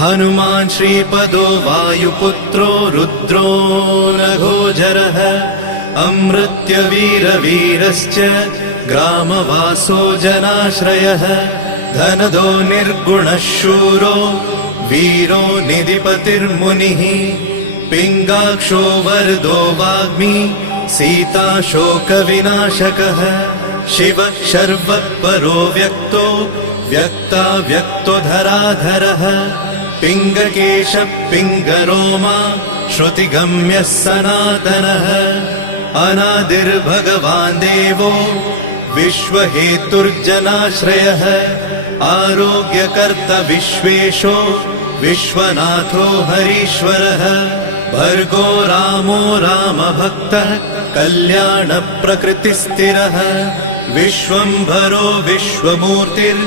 हनुमान् श्रीपदो वायुपुत्रो रुद्रो नघोजरः अमृत्यवीरवीरश्च ग्रामवासो जनाश्रयः धनदो निर्गुणः शूरो वीरो निधिपतिर्मुनिः पिङ्गाक्षो वरदो वाग्मी सीता शोकविनाशकः शिवः शर्वः परो व्यक्तो व्यक्तो धराधरः पिङ्गकेशः पिङ्गरोमा श्रुतिगम्यः सनातनः अनादिर्भगवान् देवो विश्वहेतुर्जनाश्रयः आरोग्यकर्ता विश्वेशो विश्वनाथो हरीश्वरः भर्गो रामो रामभक्तः कल्याणप्रकृतिस्थिरः विश्वम्भरो विश्वमूर्तिर्